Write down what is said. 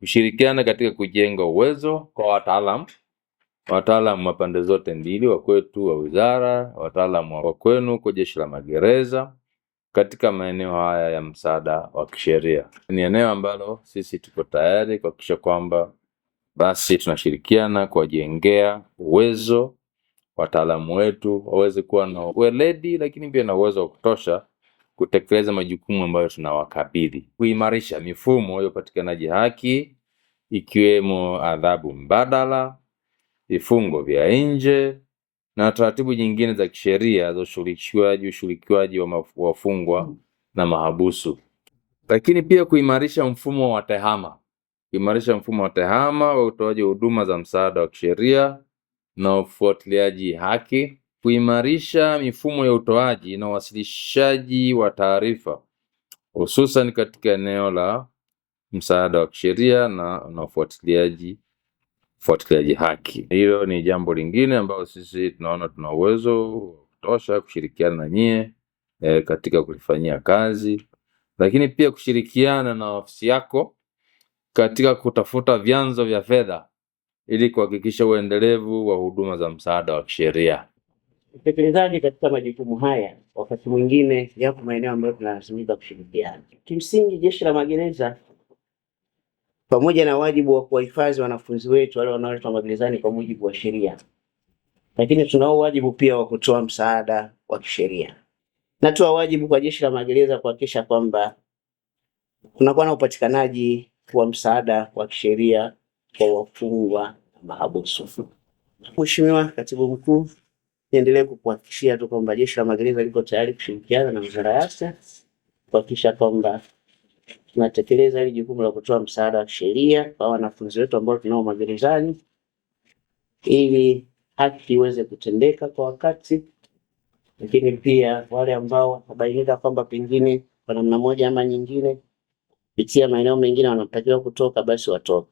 kushirikiana katika kujenga uwezo kwa wataalamu wa pande zote mbili, wa kwetu wa wizara, wataalamu wa kwenu kwa Jeshi la Magereza katika maeneo haya ya msaada wa kisheria. Ni eneo ambalo sisi tuko tayari kuhakikisha kwamba basi tunashirikiana kuwajengea uwezo wataalamu wetu waweze kuwa na weledi, lakini pia na uwezo wa kutosha kutekeleza majukumu ambayo tunawakabidhi, kuimarisha mifumo ya upatikanaji haki ikiwemo adhabu mbadala, vifungo vya nje na taratibu nyingine za kisheria za ushirikishwaji wa wafungwa na mahabusu, lakini pia kuimarisha mfumo wa tehama wa utoaji wa huduma za msaada wa kisheria na ufuatiliaji haki, kuimarisha mifumo ya utoaji na uwasilishaji wa taarifa hususan katika eneo la msaada wa kisheria na ufuatiliaji haki. Hilo ni jambo lingine ambalo sisi tunaona tuna uwezo wa kutosha kushirikiana na nyie katika kulifanyia kazi, lakini pia kushirikiana na ofisi yako katika kutafuta vyanzo vya fedha ili kuhakikisha uendelevu wa huduma za msaada wa kisheria. Utekelezaji katika majukumu haya wakati mwingine yapo maeneo ambayo tunalazimika kushirikiana. Kimsingi, Jeshi la Magereza pamoja na wajibu wa kuwahifadhi wanafunzi wetu wale wanaoletwa magerezani kwa mujibu wa sheria, lakini tunao wajibu pia wa kutoa msaada wa kisheria. Natoa wajibu kwa Jeshi la Magereza kuhakikisha kwamba kunakuwa na upatikanaji wa msaada wa kisheria kwa wafungwa na mahabusu. Mheshimiwa Katibu Mkuu, niendelee kukuhakikishia tu kwamba Jeshi la Magereza liko tayari kushirikiana na wizara yake kuhakikisha kwamba tunatekeleza hili jukumu la kutoa msaada wa kisheria kwa wanafunzi wetu ambao tunao magerezani ili haki iweze kutendeka kwa wakati, lakini pia wale ambao wabainika kwamba pengine kwa namna moja ama nyingine kupitia maeneo mengine wanatakiwa kutoka basi watoke.